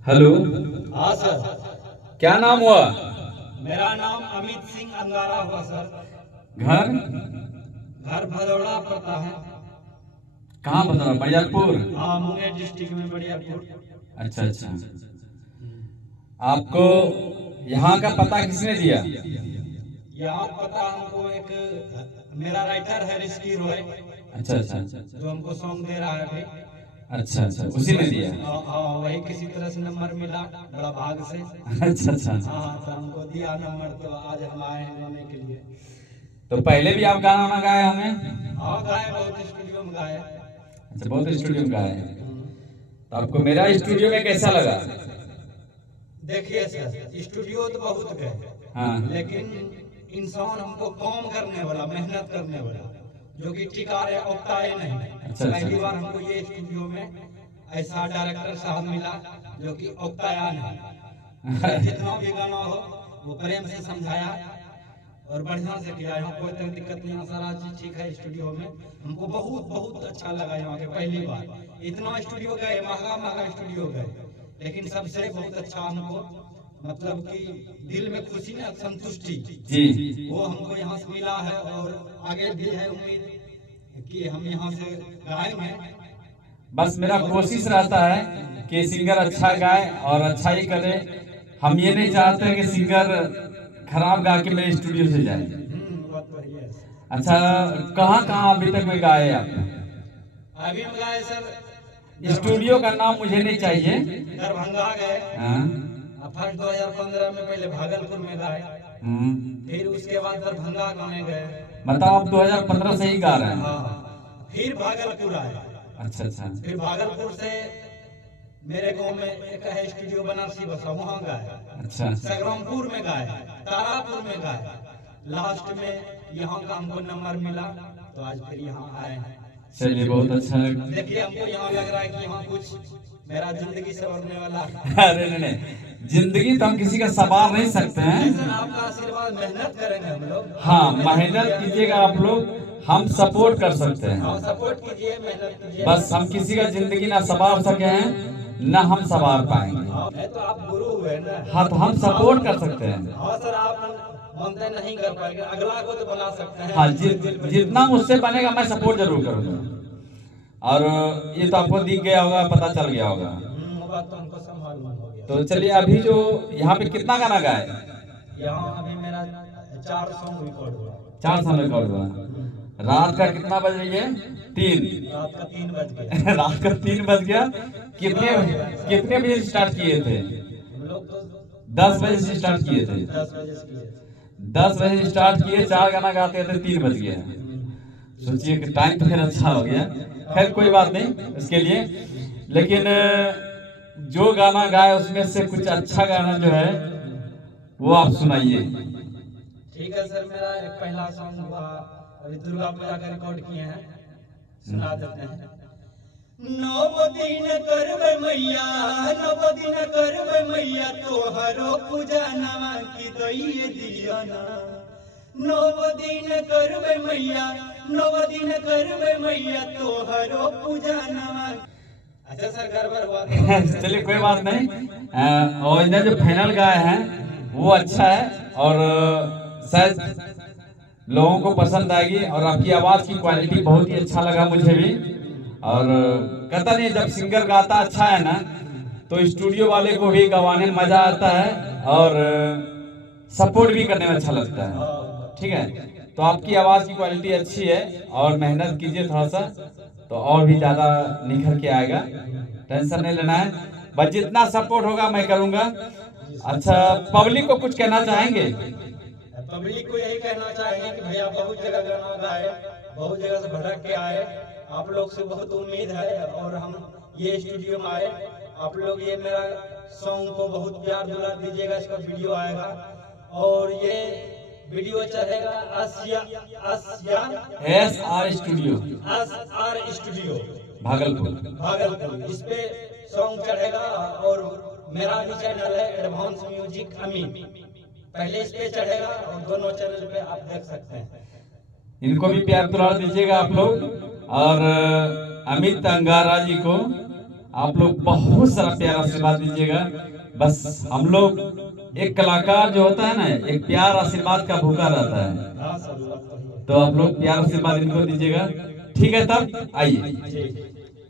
Hello. हाँ sir. क्या नाम हुआ? मेरा नाम अमित सिंह अंगारा हुआ सर। घर घर भदौड़ा पड़ता है। कहाँ बता? बरियारपुर। हाँ, मुंगेर डिस्ट्रिक्ट में बरियारपुर। अच्छा अच्छा। आपको यहाँ का पता किसने दिया? यहाँ पता हमको एक मेरा राइटर है ऋषि रॉय, अच्छा अच्छा जो हमको सॉन्ग दे रहा है अभी। अच्छा अच्छा, उसी ने दिया। हाँ, वही किसी तरह से नंबर मिला, बड़ा भाग से। अच्छा अच्छा। हाँ, तो हमको दिया नंबर, तो आज हम आए हैं गाने के लिए। तो पहले भी आप गाना वाना गाए होंगे? हाँ, गाए, बहुत स्टूडियो में गाए। अच्छा, बहुत स्टूडियो में गाए हैं। तो आपको मेरा स्टूडियो में कैसा लगा? देखिए सर, स्टूडियो तो बहुत गए, हाँ। लेकिन इंसान हमको काम करने वाला, मेहनत करने वाला, जो कि टिका है, उगताए नहीं। अच्छा। पहली बार हमको ये स्टूडियो में ऐसा डायरेक्टर साहब मिला जो कि उगताया नहीं। जितना भी गाना हो वो प्रेम से समझाया और बढ़िया से किया। यहाँ कोई तरह दिक्कत नहीं, सारा चीज ठीक है स्टूडियो में। हमको बहुत बहुत अच्छा लगा यहाँ के। पहली बार इतना स्टूडियो गए, महंगा महंगा स्टूडियो गए, लेकिन सबसे बहुत अच्छा हमको, मतलब कि दिल में खुशी ना, संतुष्टि जी। वो हमको यहाँ से मिला है। और आगे भी है उम्मीद कि हम यहाँ से गाएंगे। बस मेरा कोशिश रहता है कि सिंगर अच्छा गाए और अच्छा ही करे। हम ये नहीं चाहते कि सिंगर खराब गा के मेरे स्टूडियो से जाए। बात तो है। अच्छा, कहाँ कहाँ अभी तक में गाए आप? अभी हम गाए सर, स्टूडियो का नाम मुझे नहीं चाहिए। दरभंगा गए। हाँ। फर्स्ट 2015 में पहले भागलपुर में गाए, फिर उसके बाद दरभंगा गाने गए। मतलब आप 2015 से ही गा रहे हैं? हाँ, फिर भागलपुर आए। अच्छा अच्छा। फिर भागलपुर से मेरे गांव में एक है स्टूडियो बनारसी बसा, वहाँ गाए। अच्छा। संग्रामपुर में गाए, तारापुर में गाए। लास्ट में यहाँ का हमको नंबर मिला, तो आज फिर यहाँ आए हैं। चलिए, बहुत अच्छा लगा। देखिए, हमको यहाँ लग रहा है कि यहाँ कुछ मेरा जिंदगी संवरने वाला। अरे नहीं नहीं, जिंदगी तो हम किसी का सवार नहीं सकते हैं। सर, आपका आशीर्वाद, मेहनत करेंगे हम लोग। हाँ, मेहनत कीजिएगा आप लोग, हम सपोर्ट कर सकते हैं। हाँ, सपोर्ट कीजिए, मेहनत कीजिए। बस हम किसी का जिंदगी ना सवार सके हैं, ना हम सवार पाएंगे। नहीं तो आप गुरु हुए ना। हाँ, तो हम सपोर्ट कर सकते हैं। हाँ सर, आप बनते नहीं कर पाएंगे, अगला को तो बना सकते हैं। हाँ, जितना मुझसे बनेगा मैं सपोर्ट जरूर करूंगा। और ये तो आपको दिख गया होगा, पता चल गया होगा। बात तो हमको संभाल हो गया। तो चलिए, अभी जो यहाँ पे कितना गाना गाए? यहाँ अभी मेरा 4 सॉन्ग रिकॉर्ड हुआ। 4 साल रिकॉर्ड हुआ। रात का कितना बज रही है? 3। रात का 3 बज गया। रात का 3 बज गया। कितने बजे स्टार्ट किए थे? हम लोग तो 10 बजे से स्टार्ट किए थे। 10 बजे से किए। 10 बजे स्टार्ट किए, 4 गाना गाते थे, 3 बज गया। सोचिए कि टाइम तो फिर अच्छा हो गया। खैर कोई बात नहीं उसके लिए, लेकिन जो गाना गाए उसमें से कुछ अच्छा गाना जो है वो आप सुनाइए। ठीक है सर, मेरा एक पहला सॉन्ग हुआ, अभी दुर्गा पूजा का रिकॉर्ड किए हैं, सुना देते हैं। 9 दिन करबे मैया, 9 दिन करबे मैया, तोहरो पूजा नवा की दइए दिया ना। 9 दिन करबे मैया, 9 दिन करबे मैया, तोहरो पूजा नवा। अच्छा सर, गड़बड़ हुआ। चलिए कोई बात नहीं। और इधर जो फाइनल गाए हैं वो अच्छा है, और शायद लोगों को पसंद आएगी। और आपकी आवाज की क्वालिटी बहुत ही अच्छा लगा मुझे भी। और कहता नहीं, जब सिंगर गाता अच्छा है ना, तो स्टूडियो वाले को भी गवाने में मजा आता है और सपोर्ट भी करने में अच्छा लगता है। ठीक है, तो आपकी आवाज की क्वालिटी अच्छी है और मेहनत कीजिए थोड़ा सा, तो और भी ज्यादा निखर के आएगा। टेंशन नहीं लेना है, बस जितना सपोर्ट होगा मैं करूंगा। अच्छा, पब्लिक को कुछ कहना चाहेंगे? पब्लिक को यही कहना चाहेंगे कि भैया बहुत जगह गाना गाए, बहुत जगह से भटक के आए, आप लोग से बहुत उम्मीद है। और हम ये स्टूडियो में आए, आप लोग ये मेरा सॉन्ग को बहुत प्यार दुलार दीजिएगा। इसका वीडियो आएगा और ये वीडियो चलेगा SR studio, SR studio Bhagalpur. इस पे सॉन्ग चढ़ेगा। और मेरा भी चैनल है एडवांस म्यूजिक अमीन, पहले इस पे चढ़ेगा और दोनों चैनल पे आप देख सकते हैं। इनको भी प्यार दुलार दीजिएगा आप लोग। और अमित अंगारा जी को आप लोग बहुत सारा प्यार आशीर्वाद दीजिएगा। बस हम लोग, एक कलाकार जो होता है ना, एक प्यार आशीर्वाद का भूखा रहता है। हाँ सर, बात तो है। तो आप लोग प्यार आशीर्वाद इनको दीजिएगा। ठीक है, तब आइए। ठीक।